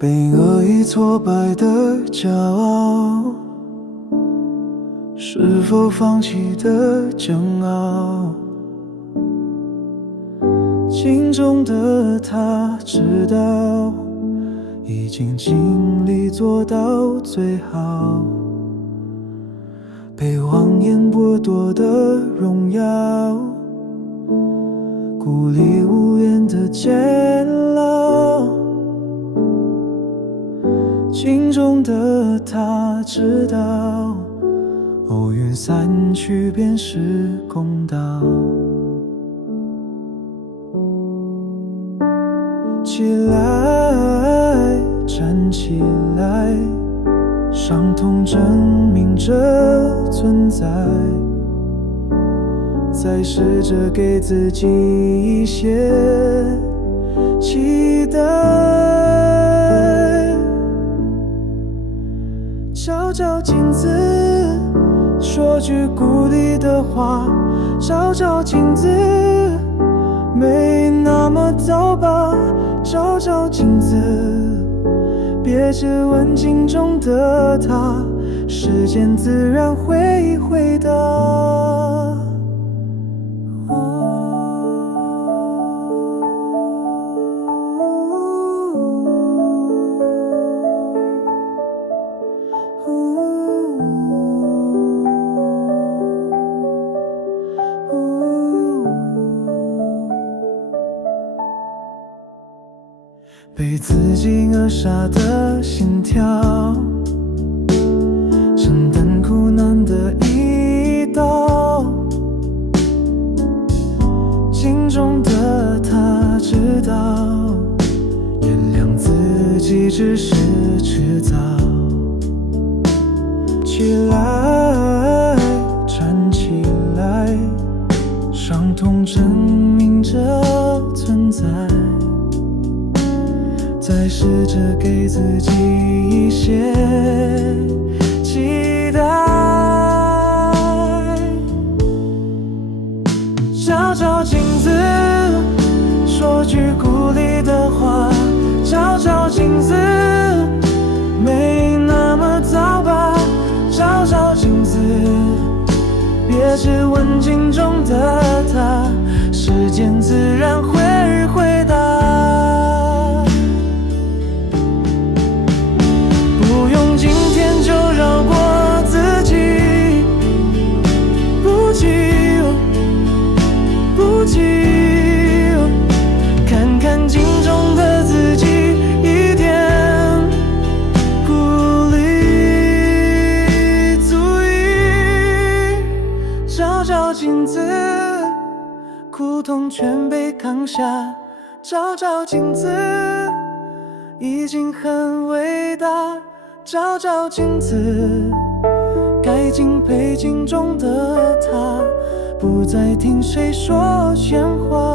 被恶意挫败的骄傲，是否放弃的煎熬？镜中的他知道，已经尽力做到最好。被谎言剥夺的荣耀，孤立无援的监牢。镜中的他知道，乌云散去便是公道。起来，站起来，伤痛证明着存在，再试着给自己一些期待。照照镜子，说句鼓励的话，照照镜子，没那么糟吧。照照镜子，别质问镜中的他，时间自然会回答。被自己扼杀的心跳，承担苦难的一刀。镜中的他知道，原谅自己只是迟早。起来，站起来，伤痛证明着存在，再试着给自己一些期待。照照镜子，说句鼓励的话，照照镜子，没那么糟吧。照照镜子，别质问镜中的他，时间自然会回答。就绕过自己，不急，不急，看看镜中的自己，一点鼓励足矣。照照镜子，苦痛全被扛下。照照镜子，已经很伟大。照照镜子，该敬佩镜中的他，不再听谁说闲话。